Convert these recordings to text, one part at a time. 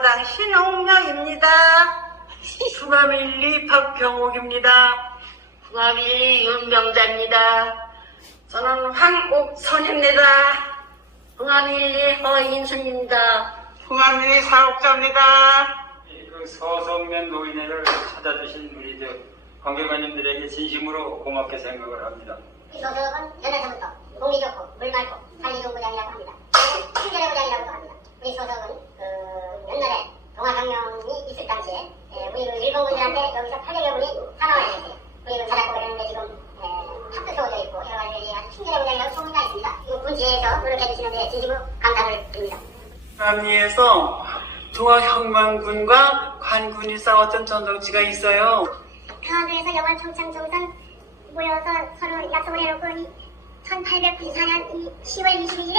홍명입니다. 수남일리 박병옥입니다. 궁합이 윤명자입니다. 저는 황옥선입니다. 궁합일리 허인순입니다. 홍암일리 사옥자입니다. 그 서성면 노인회를 찾아주신 우리 저 관계관님들에게 진심으로 고맙게 생각을 합니다. 이 소속은 연애서부터 공기 좋고 물 맑고 관리 좋은 부장이라고 합니다. 친절의 부장이라고도 합니다. 우리 소속은 그 옛날에 동아혁명이 있을 당시에 에, 우리 그 일본군들한테 여기서 800여 분이 살아와야 돼요. 우리 그 자작고 그랬는데 지금 에, 탑도 세워져 있고 여러 가지 아주 친절의 부장이라고 소문이 나 이군 지혜에서 노력해 주시는데 진심으로 감사를 드립니다. 남리에서 동학혁명군과 관군이 싸웠던 전정지가 있어요. 평화도에서 영원 평창 정선 모여서 서로 약속을 해놓고 이 1894년 이 10월 21일에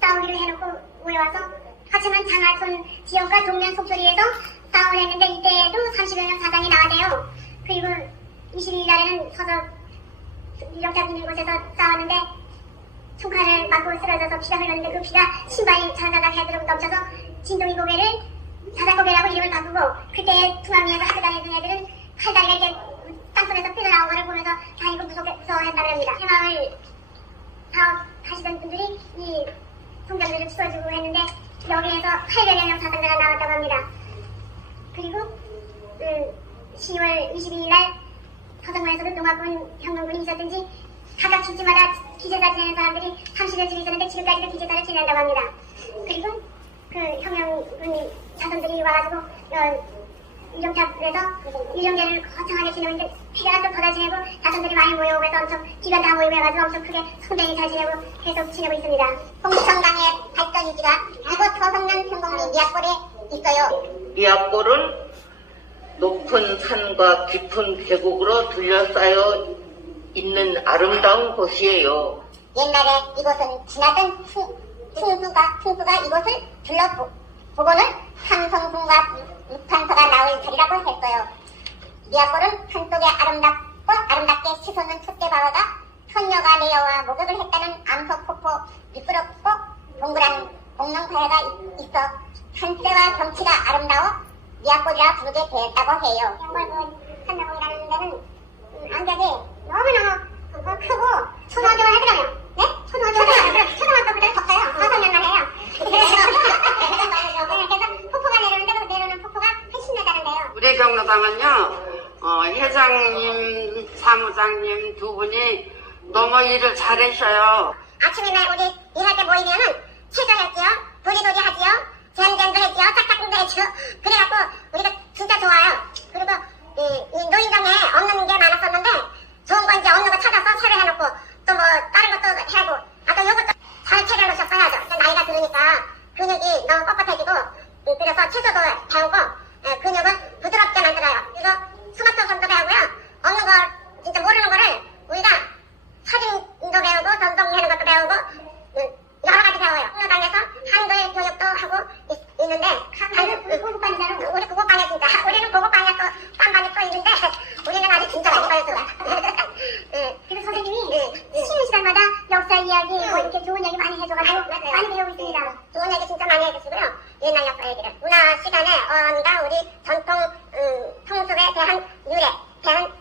싸우기로 해놓고 모여와서 하지만 장하촌 지역과 동면 속초리에서 싸움을 했는데 이때에도 30여 명 사상이 나와대요. 그리고 22일 날에는 서서 유정탑 있는 곳에서 싸웠는데 총칼을 맞고 쓰러져서 피가 흘렀는데 그 피가 신발이 자자자 헤드로 넘쳐서 진동이 고개를 자작고개라고 이름을 바꾸고 그때 투마미에서 학교 다니던 애들은 팔다리가 이렇게 땅속에서 삐져나온 거를 보면서 다니고 무섭게 무서워했다고 합니다. 해마을 사업하시던 분들이 이 송장들을 치워주고 했는데 여기에서 800여 명 사상자가 나왔다고 합니다. 그리고 그 10월 22일 날 서정마에서도 농학군 혁명군이 있었든지 각각 집집마다 기재사 지내는 사람들이 30여 집 있었는데 지금까지도 기재사를 지낸다고 합니다. 그리고 그 혁명군 자손들이 와가지고 어, 유정탑에서 유정제를 거창하게 지내는데 피자가 좀 더잘 지내고 자손들이 많이 모여오고 해서 엄청 기관 다 모이고 해가지고 엄청 크게 성대히 잘 지내고 계속 지내고 있습니다. 홍성강의 발전이지가 이곳 서성면 평공리 미약골에 있어요. 미압골은 높은 산과 깊은 계곡으로 둘러싸여 있는 아름다운 곳이에요. 옛날에 이곳은 지나던 충, 충수가, 충수가 이곳을 둘러보고는 삼성궁과 육판서가 나올 자리라고 했어요. 미아골은 산속에 아름답고 아름답게 치솟는 촛대바위가 선녀가 내려와 목욕을 했다는 암석포포 미끄럽고 동그란 공룡파야가 있- 있어 산세와 경치가 아름다워 미아골이라 부르게 되었다고 해요. 양골은 산나공이라는 데는 음, 안경이 너무너무 뭐 크고 초등학교를 하더라고요. 네? 초등학교 초등학교 초등학교보다 더 커요. 다섯 년만 해요. 그래서 폭포가 내려오는데 그 내려오는 폭포가 훨씬 나다는데요. 우리 경로당은요, 어, 회장님, 사무장님 두 분이 너무 일을 잘하셔요. 아침에 날 우리 일할 때 모이면은 체조했지요, 도리도리 하지요, 젠젠도 했지요, 짝짝꿍도 했지요. 그래갖고 우리가 진짜 좋아요. 그리고 이, 이 노인정에 없는 게 많았었는데 거 이제 거 찾아서 새로 해놓고 또 뭐 다른 것도 해고 아또 요것도 잘 차려놓으셨어야죠. 이제 나이가 들으니까 근육이 너무 뻣뻣해지고 음, 그래서 체조도 배우고 예, 근육을 부드럽게 만들어요. 그리고 스마트폰도 배우고요. 없는 거 진짜 모르는 거를 우리가 사진도 배우고 전송하는 것도 배우고 음, 여러 가지 배워요. 학교당에서 한글 교육도 하고 있, 는데 한글 고급반이잖아. 우리 고급반이야 진짜. 우리는 고급반이야 또 딴반이 또 있는데 우리는 아직 진짜 많이 배웠어요. 그리고 선생님이 쉬는 시간마다 역사 이야기 뭐 이렇게 좋은 얘기 많이 해줘가지고 많이 배우고 있습니다. 좋은 얘기 진짜 많이 해주시고요. 옛날 역사 얘기를. 문화 시간에 어언과 우리 전통 음, 풍습에 대한 유래, 대한 어,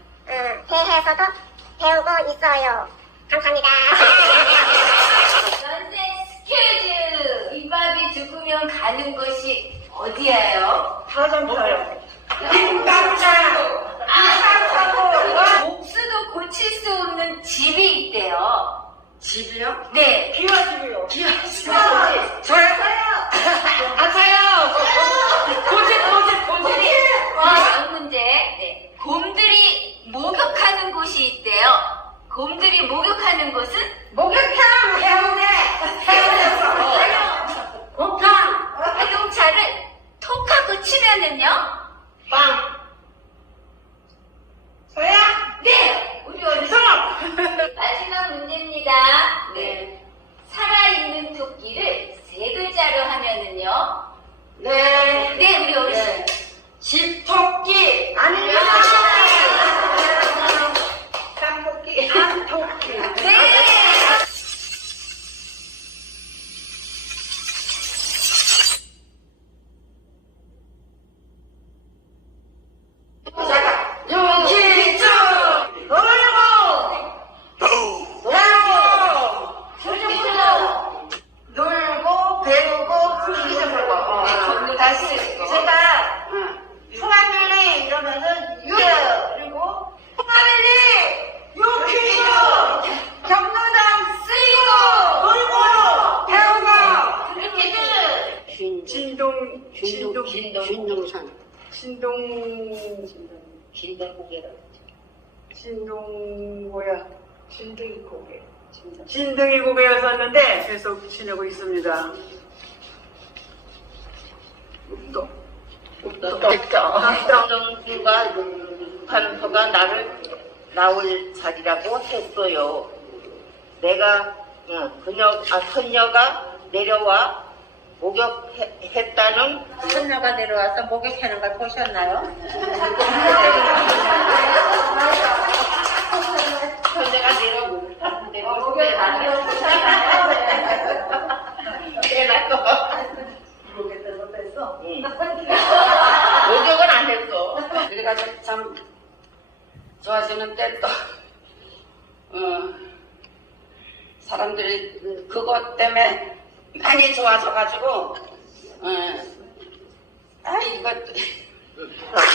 대해서도 배우고 있어요. 감사합니다. 넌센스 퀴즈! 윗밥이 죽으면 가는 곳이 어디예요? 사전타요. 아, 목수도 고칠 수 없는 집이 있대요. 집이요? 네. 기와집이요. 저요? 아사요! 고집, 고집, 고집! 다음 문제. 네. 곰들이 목욕하는 곳이 있대요. 곰들이 목욕하는 곳은? 목욕탕 해운대! 해운대에서! 곰탕! 자동차를 치면은요? 빵! 서야! 네! 우리 어디 마지막 문제입니다. 네. 살아있는 토끼를 세 글자로 하면은요? 네. 네, 우리 어르신. 집토끼! 아니면 진동 진대고개라. 진동 뭐야? 진등이 고개. 진등이 고개였었는데 계속 지내고 있습니다. 또 정수가 판서가 나를 나올 자리라고 했어요. 내가 응, 그녀 아 선녀가 내려와 목욕했다는 선녀가 내려와서 목욕하는 걸 보셨나요? 선녀가 내려 목욕 내놨어. 응. 목욕은 안 했어. 그래가지고 참 좋아지는데 또 어, 사람들이 그것 때문에 많이 좋아져가지고, 응. 아, 이거.